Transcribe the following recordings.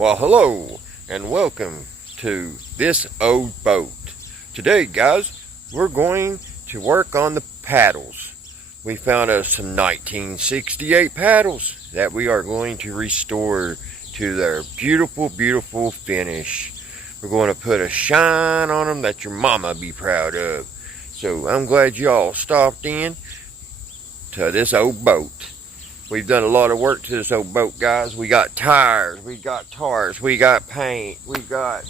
Well, hello and welcome to this old boat. Today, guys, we're going to work on the paddles. We found us some 1968 paddles that we are going to restore to their beautiful, beautiful finish. We're going to put a shine on them that your mama be proud of. So I'm glad y'all stopped in to this old boat. We've done a lot of work to this old boat, guys. We got tires, we got tars, we got paint, we got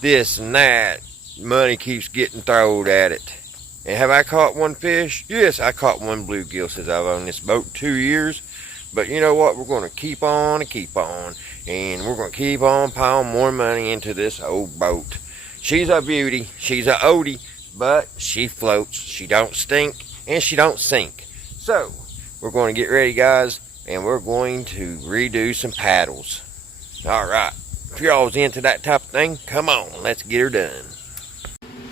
this and that. Money keeps getting thrown at it. And have I caught one fish? Yes, I caught one bluegill since I've owned this boat 2 years. But you know what? We're going to keep on and keep on. And we're going to keep on piling more money into this old boat. She's a beauty. She's a oldie. But she floats. She don't stink. And she don't sink. So we're going to get ready, guys, and we're going to redo some paddles. Alright, if y'all's into that type of thing, come on, let's get her done.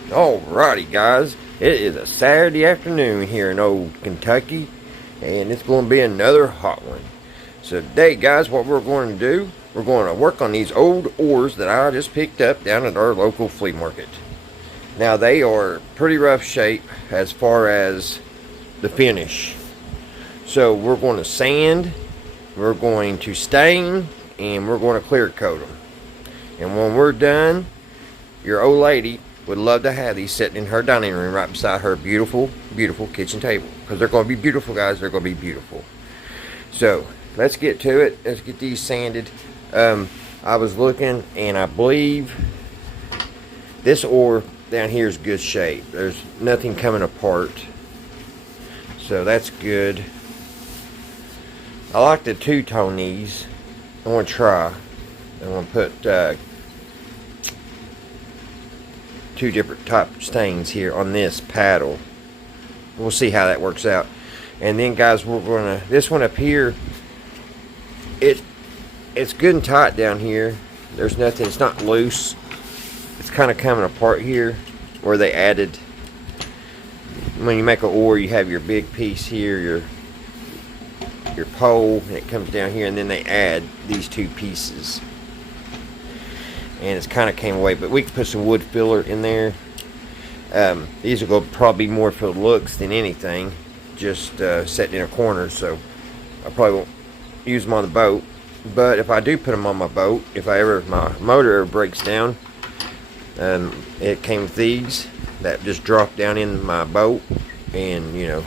Alrighty, guys, it is a Saturday afternoon here in old Kentucky, and it's going to be another hot one. So today, guys, what we're going to do, we're going to work on these old oars that I just picked up down at our local flea market. Now, they are pretty rough shape as far as the finish. So we're going to sand, we're going to stain, and we're going to clear coat them. And when we're done, your old lady would love to have these sitting in her dining room right beside her beautiful, beautiful kitchen table. Because they're going to be beautiful, guys. They're going to be beautiful. So let's get to it. Let's get these sanded. I was looking, and I believe this oar down here is good shape. There's nothing coming apart. So that's good. I like the two-tone these. I want to try. I want to put two different type stains here on this paddle. We'll see how that works out. And then, guys, we're gonna, this one up here, it's good and tight down here. There's nothing, it's not loose. It's kind of coming apart here where they added, when you make an oar, you have your big piece here, your pole, and it comes down here, and then they add these two pieces, and it's kind of came away. But we could put some wood filler in there. These are going to probably be more for looks than anything, just sitting in a corner, so I probably won't use them on the boat. But if I do put them on my boat, if my motor ever breaks down, it came with these that just drop down in my boat. And you know,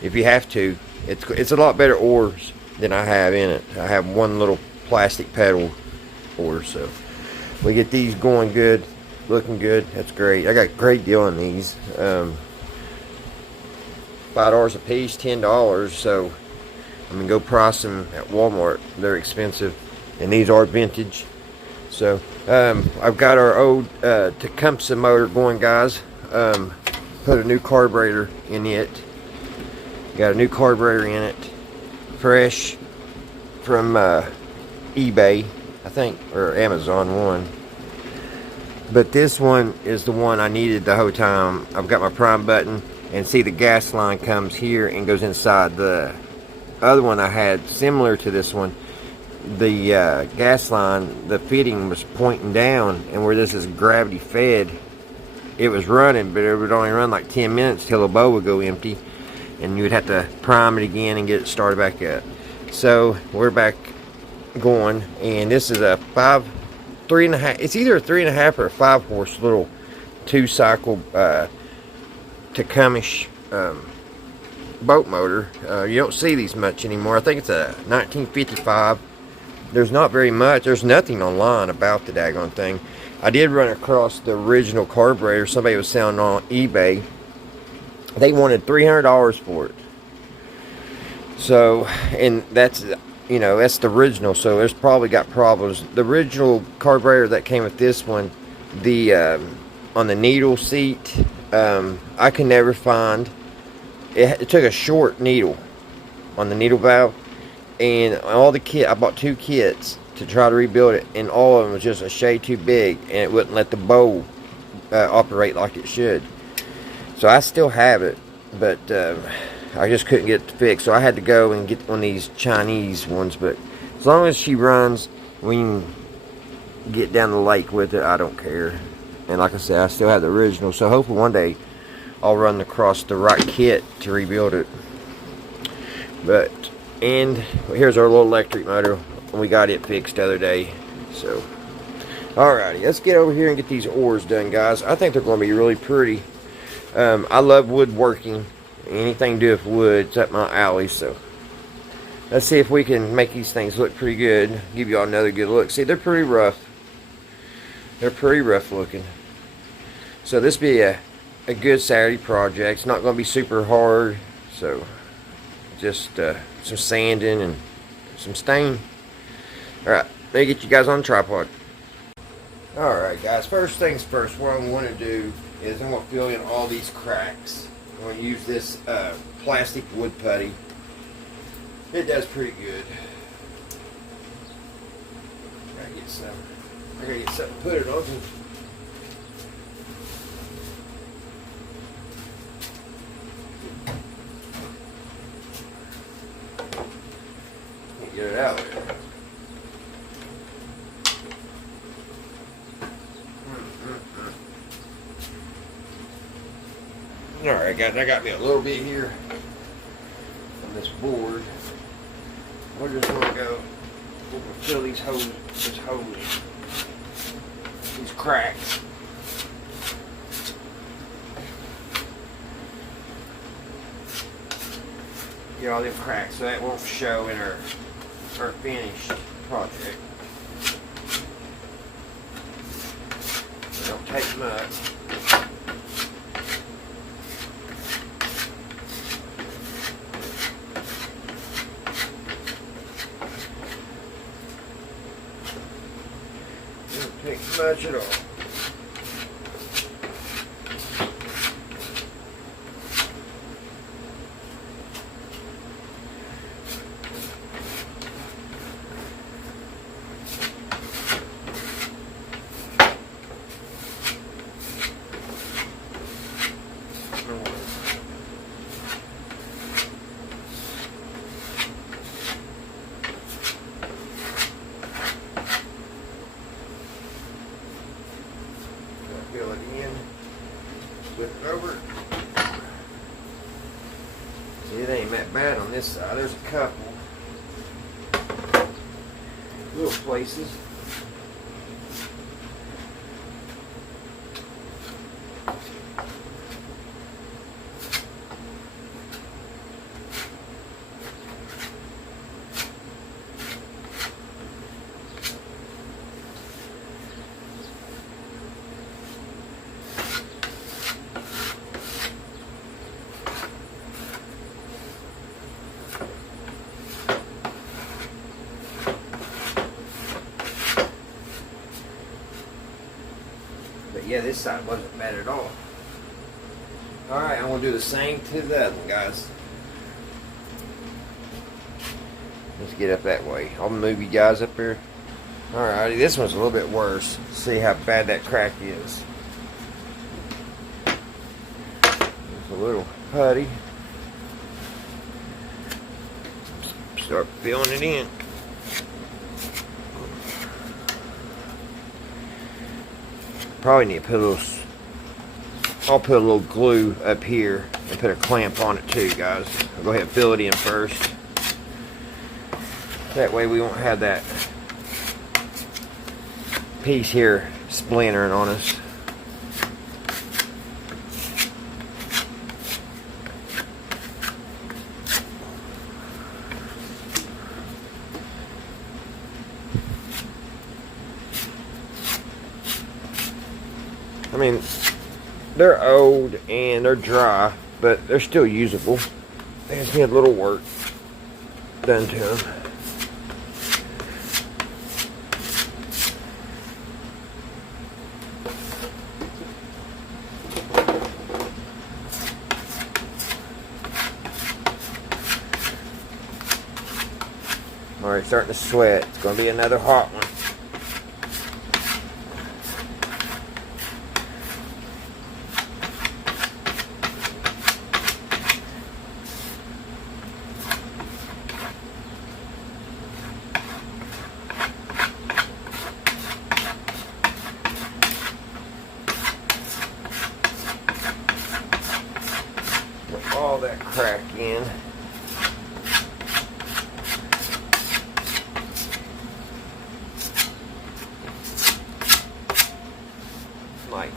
if you have to, it's a lot better oars than I have in it. I have one little plastic pedal oar, so we get these going good, looking good. That's great. I got a great deal on these. $5 a piece, $10. So I mean, go price them at Walmart. They're expensive, and these are vintage. So I've got our old Tecumseh motor going, guys. Put a new carburetor in it. Got a new carburetor in it, fresh from eBay, I think, or Amazon one. But this one is the one I needed the whole time. I've got my prime button, and see the gas line comes here and goes inside. The other one I had, similar to this one, the gas line, the fitting was pointing down, and where this is gravity fed, it was running, but it would only run like 10 minutes till the bow would go empty, and you would have to prime it again and get it started back up. So we're back going, and this is a 3.5, it's either a 3.5 or a 5 horse little 2-cycle Tecumseh boat motor. You don't see these much anymore. I think it's a 1955. There's not very much. There's nothing online about the daggone thing. I did run across the original carburetor somebody was selling on eBay. They wanted $300 for it. So, and that's, you know, that's the original, so there's probably got problems. The original carburetor that came with this one, the on the needle seat, I can never find, it took a short needle on the needle valve, and all the kit, I bought 2 kits to try to rebuild it, and all of them was just a shade too big, and it wouldn't let the bow operate like it should. So I still have it, but I just couldn't get it fixed, so I had to go and get one of these Chinese ones. But as long as she runs, we can get down the lake with it, I don't care. And like I said, I still have the original, so hopefully one day I'll run across the right kit to rebuild it. But, and here's our little electric motor. We got it fixed the other day. So, alrighty, let's get over here and get these oars done, guys. I think they're going to be really pretty. I love woodworking. Anything to do with wood, it's up my alley. So, let's see if we can make these things look pretty good. Give y'all another good look. See, they're pretty rough. They're pretty rough looking. So this be a good Saturday project. It's not going to be super hard. So just some sanding and some stain. Alright, let me get you guys on the tripod. Alright guys, first things first, what I'm going to do is I'm going to fill in all these cracks. I'm going to use this plastic wood putty. It does pretty good. I gotta get something to put it on. Get it out there. Alright guys, I got me a little bit here on this board. We're just going to go fill these holes, these cracks. Get all them cracks so that won't show in our finished project. It don't take much. Don't take much at all. Fill it in, flip it over. See, it ain't that bad on this side. There's a couple little places. But yeah, this side wasn't bad at all. Alright, I'm going to do the same to the other one, guys. Let's get up that way. I'll move you guys up here. Alrighty, this one's a little bit worse. See how bad that crack is. There's a little putty. Start filling it in. Probably need to put a little, I'll put a little glue up here and put a clamp on it too, guys. I'll go ahead and fill it in first. That way we won't have that piece here splintering on us. I mean, they're old and they're dry, but they're still usable. They just need a little work done to them. Alright, starting to sweat. It's going to be another hot one.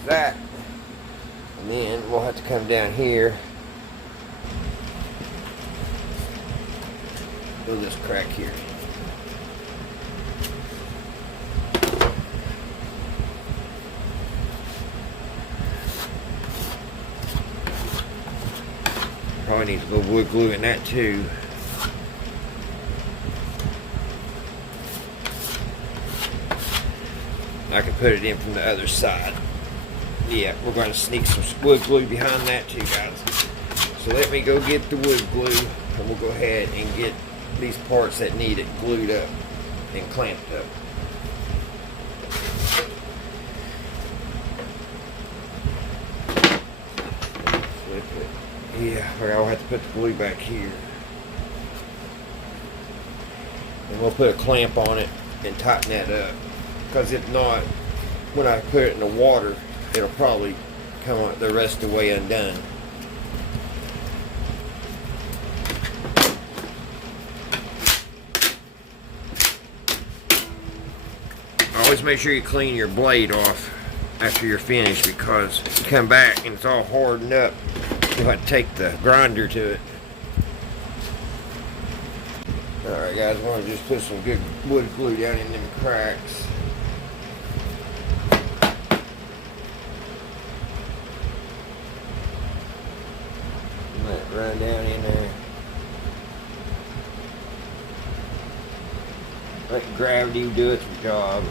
that. And then we'll have to come down here. Fill this crack here. Probably needs a little wood glue in that too. I can put it in from the other side. Yeah, we're going to sneak some wood glue behind that too, guys. So let me go get the wood glue, and we'll go ahead and get these parts that need it glued up and clamped up. Flip it. Yeah, I'll have to put the glue back here. And we'll put a clamp on it and tighten that up. Because if not, when I put it in the water, it'll probably come out the rest of the way undone. Always make sure you clean your blade off after you're finished, because you come back and it's all hardened up. You'll have to take the grinder to it. Alright guys, I want to just put some good wood glue down in them cracks. Let it run down in there. Let gravity do its job.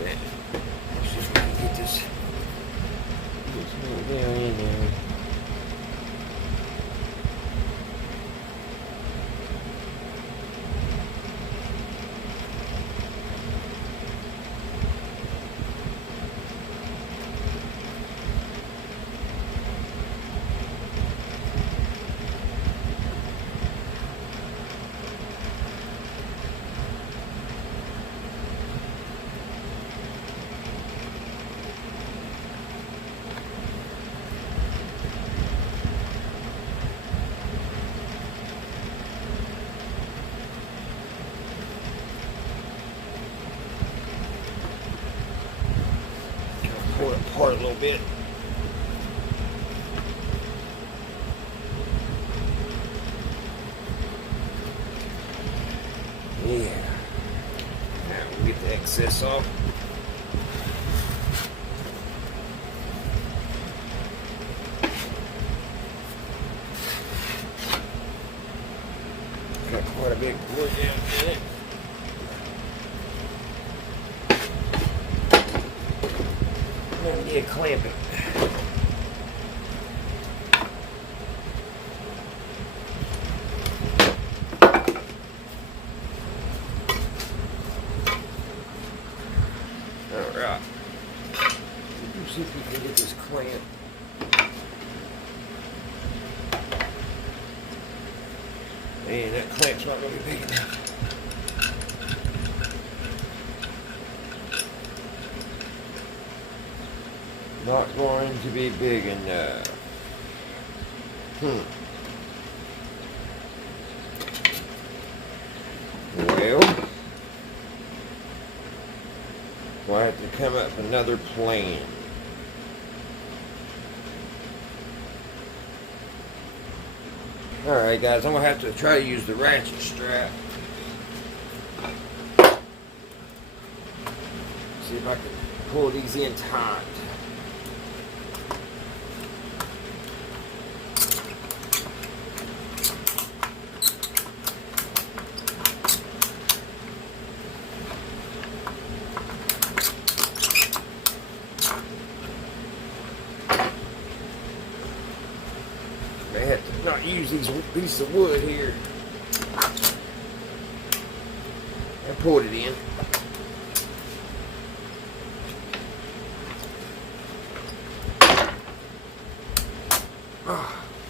Let's just get this down in there. Pull it apart a little bit. Yeah. Now we'll get the excess off. Got quite a big wood down in it. I need to clamp it. Alright. Let's see if we can get this clamp. Man, that clamp's not going to be big enough. Not going to be big enough. Well, we'll have to come up with another plan. Alright guys, I'm going to have to try to use the ratchet strap. See if I can pull these in tight. May have to not use these pieces of wood here. And poured it in.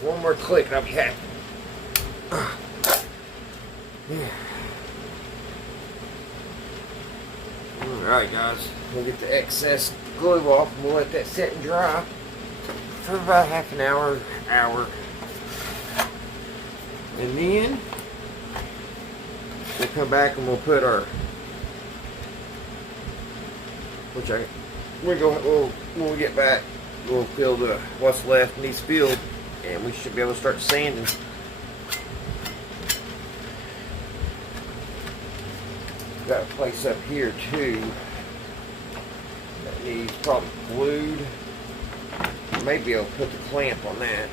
One more click and I'll be happy. Yeah. Alright guys, we'll get the excess glue off and we'll let that sit and dry for about half an hour. And then we'll come back and we'll put our, when we get back, we'll fill the what's left needs filled, and we should be able to start sanding. Got a place up here too that needs probably glued. Maybe I'll put the clamp on that.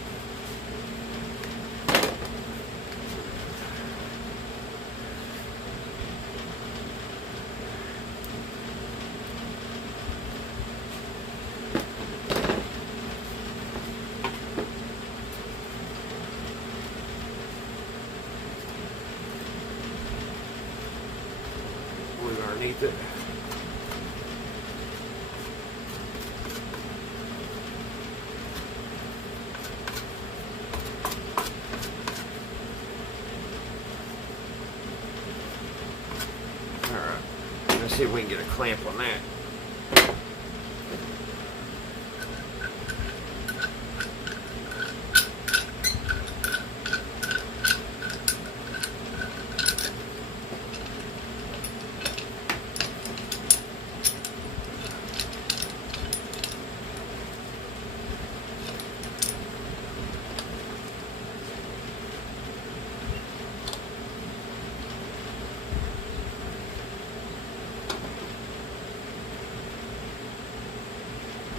Underneath it. Alright, let's see if we can get a clamp on that.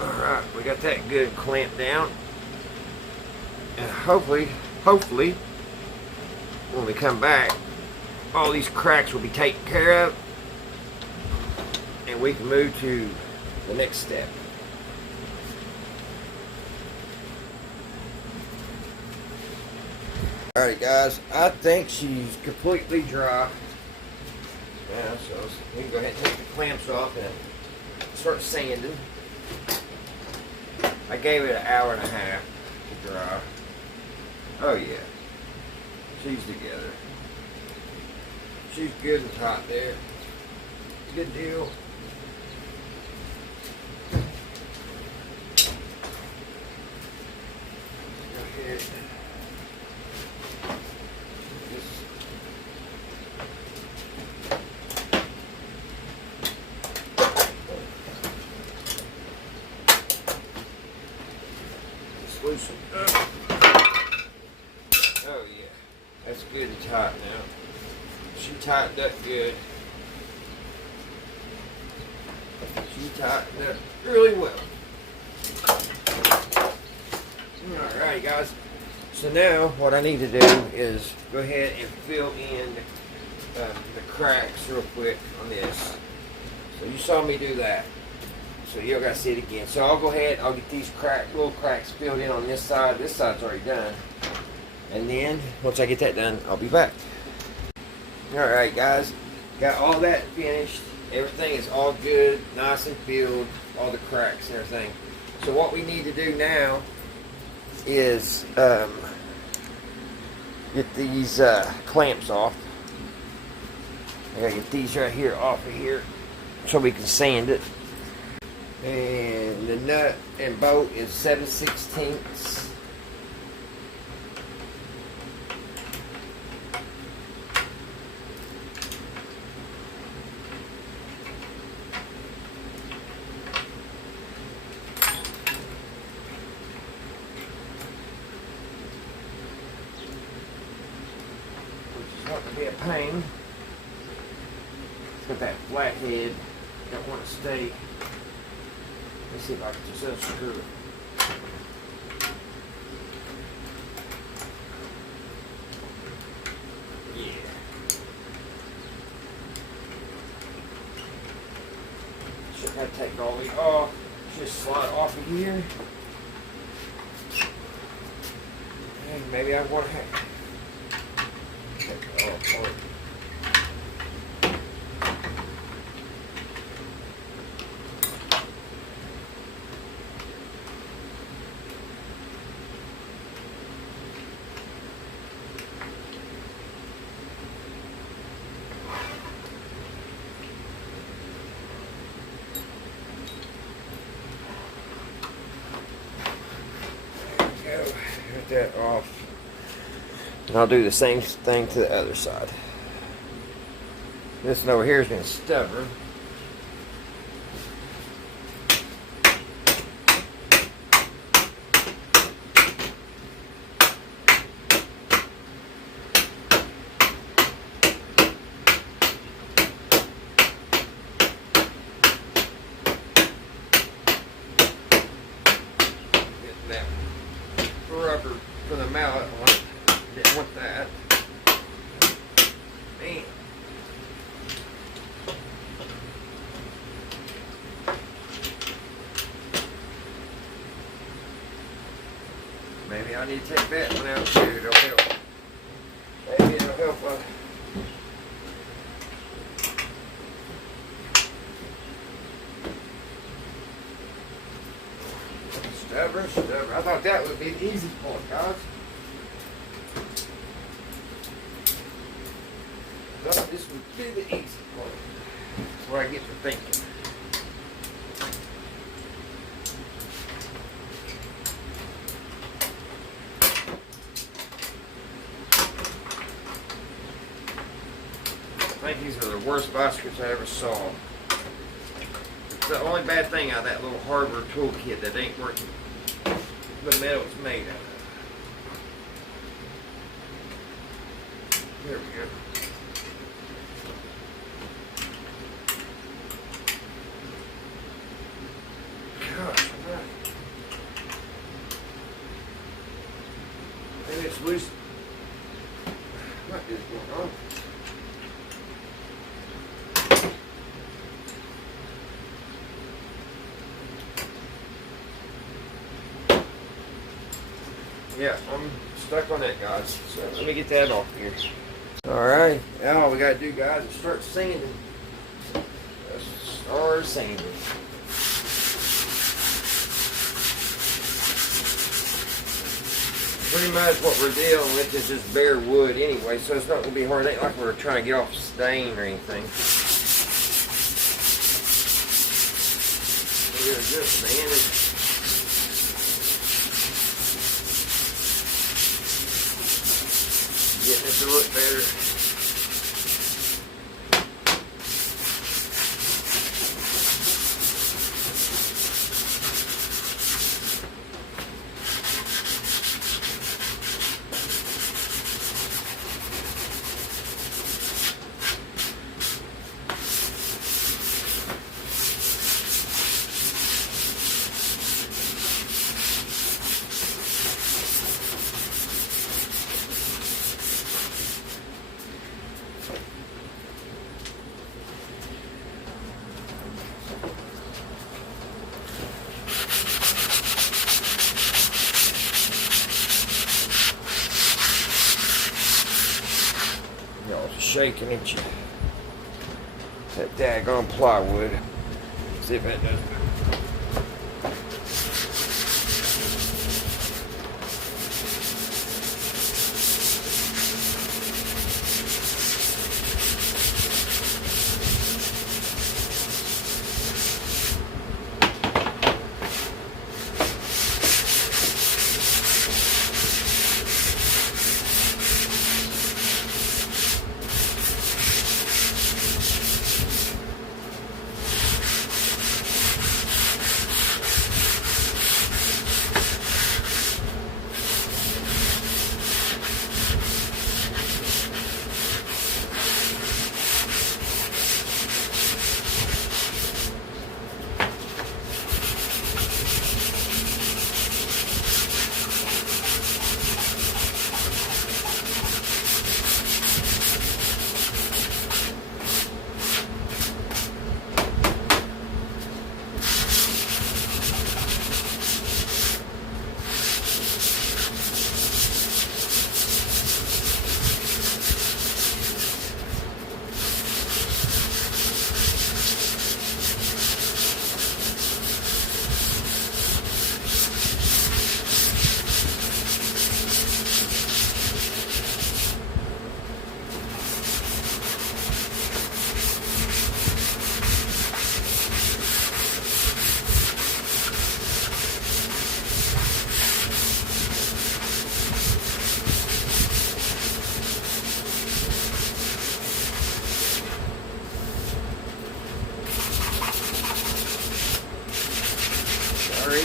Alright, we got that good clamped down. And hopefully, when we come back, all these cracks will be taken care of. And we can move to the next step. Alright guys, I think she's completely dry. Yeah, so we can go ahead and take the clamps off and start sanding. I gave it an hour and a half to dry. Oh yeah, she's together. She's good and tight there. Good deal. Go ahead. Loosen up. Oh yeah, that's good and tight now. She tightened up good. She tightened up really well. Alright guys, so now what I need to do is go ahead and fill in the cracks real quick on this. So you saw me do that. So you'll gotta see it again. So I'll go ahead, I'll get these little cracks filled in on this side. This side's already done. And then, once I get that done, I'll be back. Alright guys, got all that finished. Everything is all good, nice and filled, all the cracks and everything. So what we need to do now is get these clamps off. I gotta get these right here off of here so we can sand it. And the nut and bolt is 7/16. Which is not going to be a pain. It's got that flat head. Don't want to stay. Let's see if I can just unscrew it. Yeah. Shouldn't have to take it all the way off. Just slide it off of here. And maybe I want to have take it all apart. that off. And I'll do the same thing to the other side. This one over here has been stubborn. That rubber for the mallet on it. Didn't want that. Man. Maybe I need to take that one out too. It'll help. Maybe it'll help. Stubborn. I thought that would be the easy part, guys. I thought this would be the easy part. That's where I get to thinking. I think these are the worst bicycles I ever saw. It's the only bad thing out of that little hardware toolkit that ain't working. The metal it's made out of. There we go. Gosh, maybe it's loose. What is going on? Yeah, I'm stuck on that, guys. So let me get that off here. Alright, now all we gotta do, guys, is start sanding. Start sanding. Pretty much what we're dealing with is just bare wood anyway, so it's not gonna be hard. It ain't like we're trying to get off a stain or anything. We're just sanding. Getting it to look better. Shaking at you. That daggone plywood. See if that does better.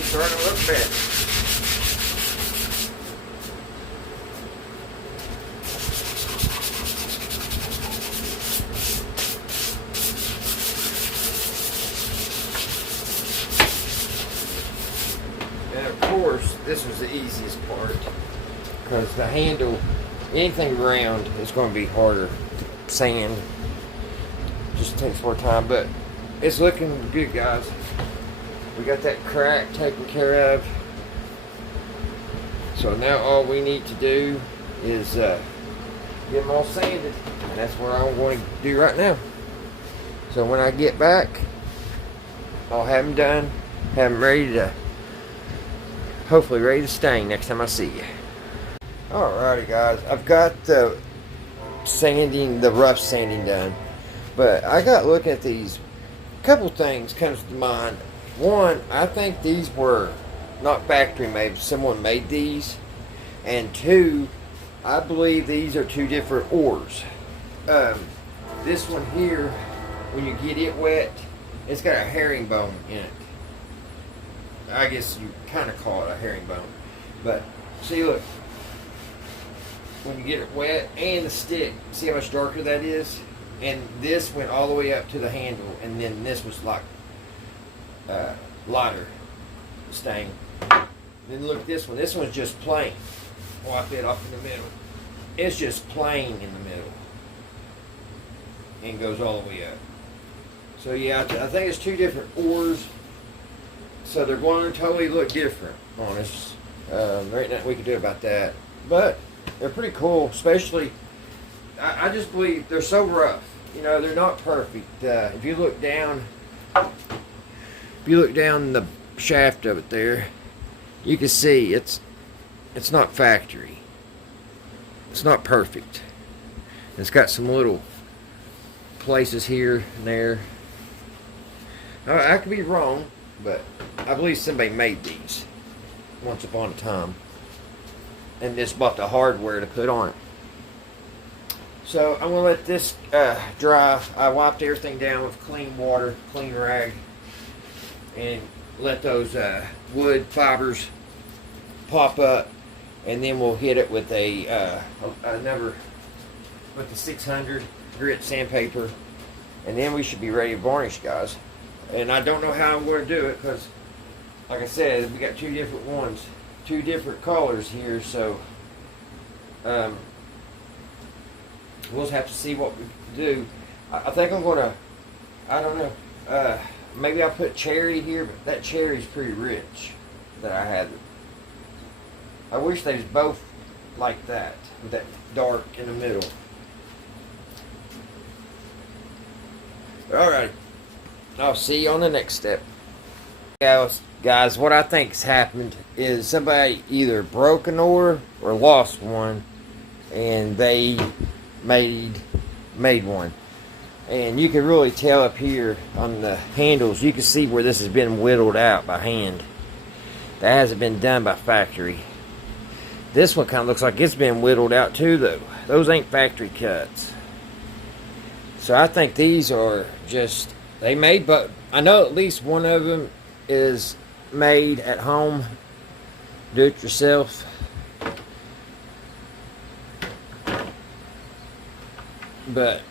starting to look better. And of course, this was the easiest part, because the handle, anything round is going to be harder to sand. Just takes more time, but it's looking good, guys. We got that crack taken care of. So now all we need to do is get them all sanded, and that's what I'm going to do right now. So when I get back, I'll have them done, have them ready to, hopefully ready to stain next time I see you. Alrighty, guys, I've got the sanding, the rough sanding done, but I got looking at these. A couple things comes to mind. One, I think these were not factory made, someone made these. And two, I believe these are two different oars. This one here, when you get it wet, it's got a herringbone in it. I guess you kind of call it a herringbone. But see, look, when you get it wet, and the stick, see how much darker that is? And this went all the way up to the handle, and then this was like lighter stain. Then look at this one. This one's just plain. Wipe it off in the middle. It's just plain in the middle, and goes all the way up. So yeah, I think it's two different oars. So they're going to totally look different on us. There ain't nothing we can do about that. But they're pretty cool, especially. I just believe they're so rough. You know, they're not perfect. If you look down the shaft of it there, you can see it's not factory. It's not perfect. It's got some little places here and there. I could be wrong, but I believe somebody made these once upon a time and just bought the hardware to put on it. So I'm going to let this dry. I wiped everything down with clean water, clean rag, and let those wood fibers pop up, and then we'll hit it with another with the 600 grit sandpaper, and then we should be ready to varnish, guys. And I don't know how I'm going to do it, because like I said, we got two different ones, two different colors here, so we'll just have to see what we do. I think I'm going to, I don't know, maybe I'll put cherry here, but that cherry's pretty rich that I had. I wish they was both like that, with that dark in the middle. Alright, I'll see you on the next step. Guys, what I think's happened is somebody either broke an oar or lost one, and they made one. And you can really tell up here on the handles, you can see where this has been whittled out by hand. That hasn't been done by factory. This one kind of looks like it's been whittled out too, though. Those ain't factory cuts. So I think these are just, they made, but I know at least one of them is made at home, do it yourself. But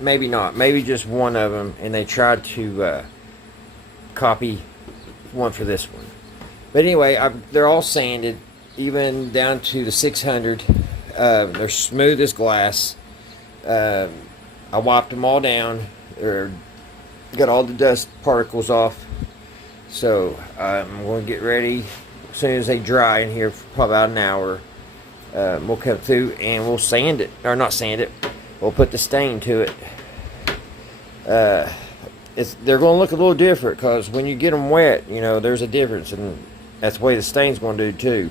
maybe not. Maybe just one of them, and they tried to copy one for this one. But anyway, they're all sanded, even down to the 600. They're smooth as glass. I wiped them all down. They're got all the dust particles off. So I'm going to get ready as soon as they dry in here for probably about an hour. We'll come through and we'll sand it, or not sand it. We'll put the stain to it. They're going to look a little different, because when you get them wet, you know, there's a difference, and that's the way the stain's going to do too.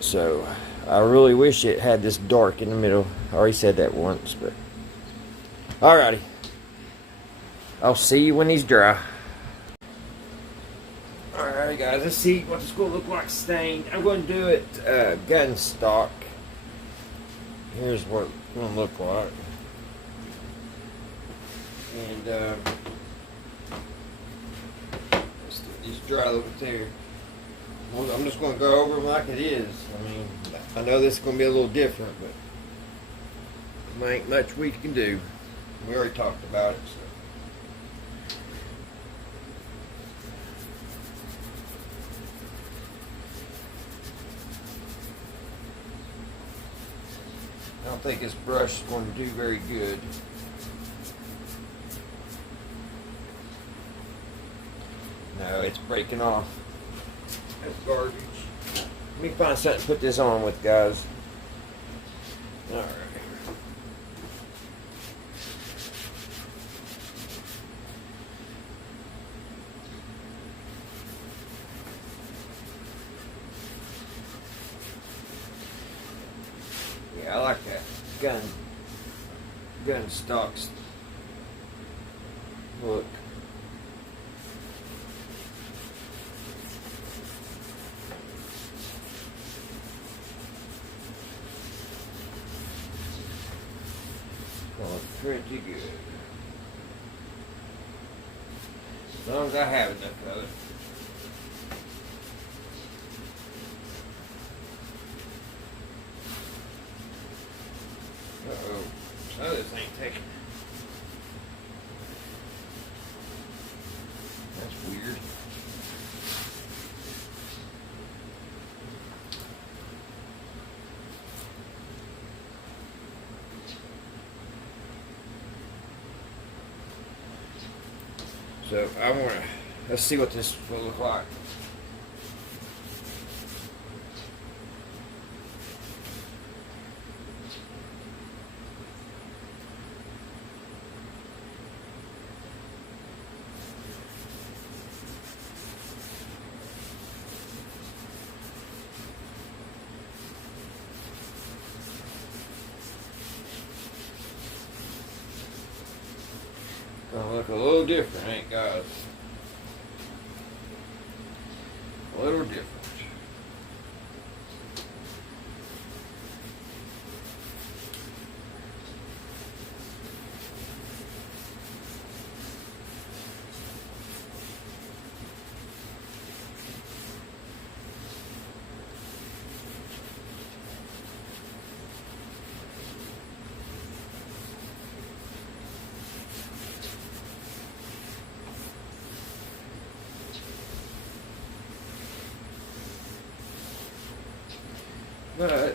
So I really wish it had this dark in the middle. I already said that once, but alrighty. I'll see you when these dry. Alright guys, let's see what it's going to look like stained. I'm going to do it gun stock. Here's what it's going to look like. And just dry over there. I'm just going to go over them like it is. I mean, I know this is going to be a little different, but there ain't much we can do. We already talked about it, so. I don't think this brush is going to do very good. No, it's breaking off. That's garbage. Let me find something to put this on with, guys. Alright. Yeah, I like that gun stocks look. Pretty good. As long as I have enough of it. Uh-oh. Some of this ain't taking. That's weird. So let's see what this will look like. Gonna look a little different, ain't it, guys? A little different.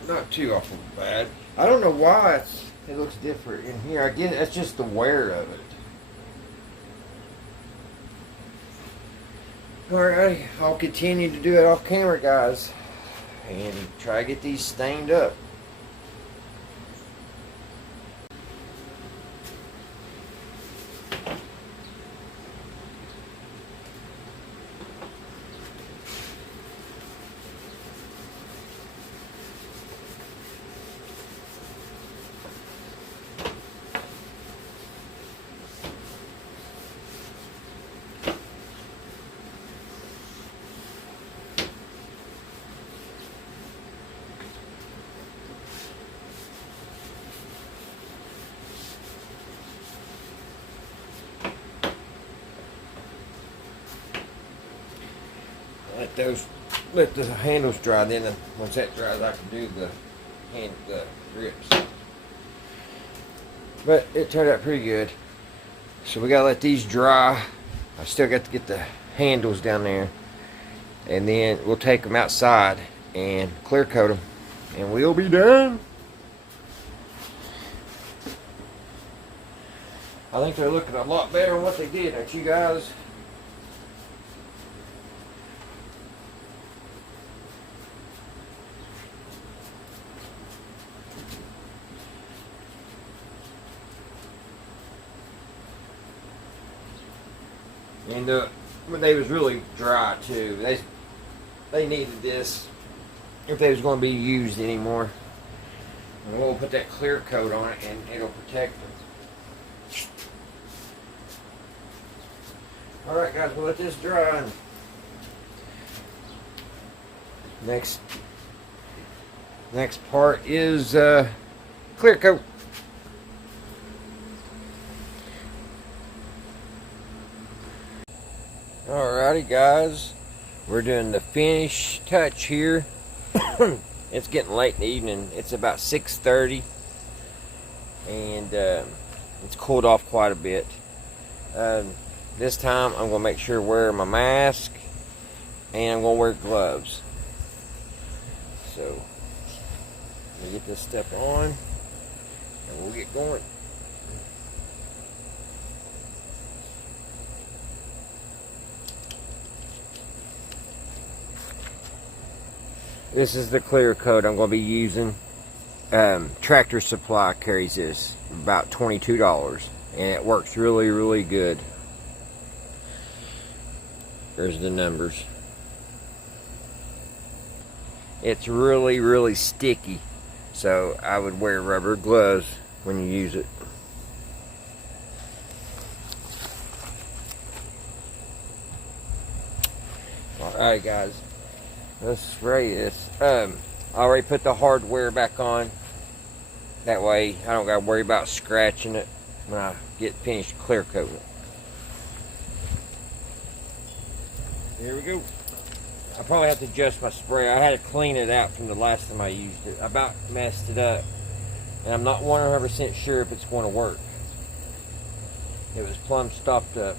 Not too awful bad. I don't know why it looks different in here. I guess that's just the wear of it. Alright, I'll continue to do it off camera, guys, and try to get these stained up. Let the handles dry. Then once that dries, I can do the grips. But it turned out pretty good. So we gotta let these dry. I still got to get the handles down there, and then we'll take them outside and clear coat them, and we'll be done. I think they're looking a lot better than what they did, aren't you guys? And they was really dry too. They needed this if they was going to be used anymore. And we'll put that clear coat on it, and it'll protect them. All right, guys, we'll let this dry. Next part is clear coat. Alrighty guys, we're doing the finish touch here. It's getting late in the evening. It's about 6:30 and it's cooled off quite a bit. This time I'm going to make sure to wear my mask and I'm going to wear gloves. So let me get this stuff on and we'll get going. This is the clear coat I'm going to be using. Tractor Supply carries this, about $22, and it works really, really good. There's the numbers. It's really, really sticky, so I would wear rubber gloves when you use it. Alright guys, let's spray this. I already put the hardware back on. That way I don't gotta worry about scratching it when I get finished clear coating it. Here we go. I probably have to adjust my spray. I had to clean it out from the last time I used it. I about messed it up. And I'm not 100% sure if it's going to work. It was plumb stopped up.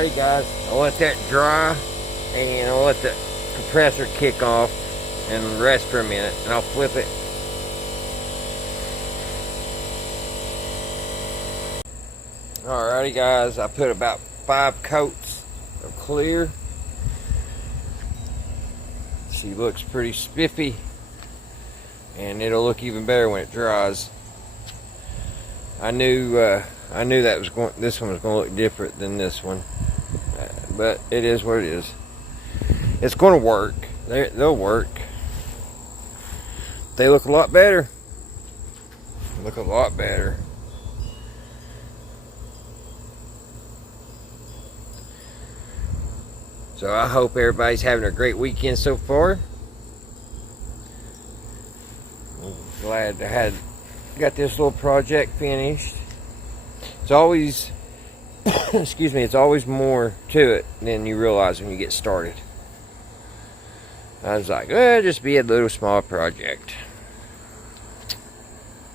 Alrighty guys, I'll let that dry and I'll let the compressor kick off and rest for a minute, and I'll flip it. Alrighty guys, I put about 5 coats of clear. She looks pretty spiffy, and it'll look even better when it dries. I knew this one was going to look different than this one, but it is what it is. It's going to work. They'll work. They look a lot better. Look a lot better. So I hope everybody's having a great weekend so far. I'm glad I got this little project finished. It's always, excuse me, it's always more to it than you realize when you get started. I was like, just be a little small project.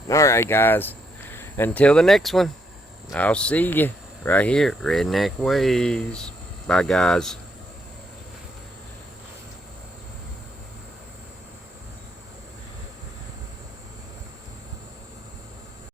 Alright guys, until the next one, I'll see you right here, Redneck Ways. Bye guys.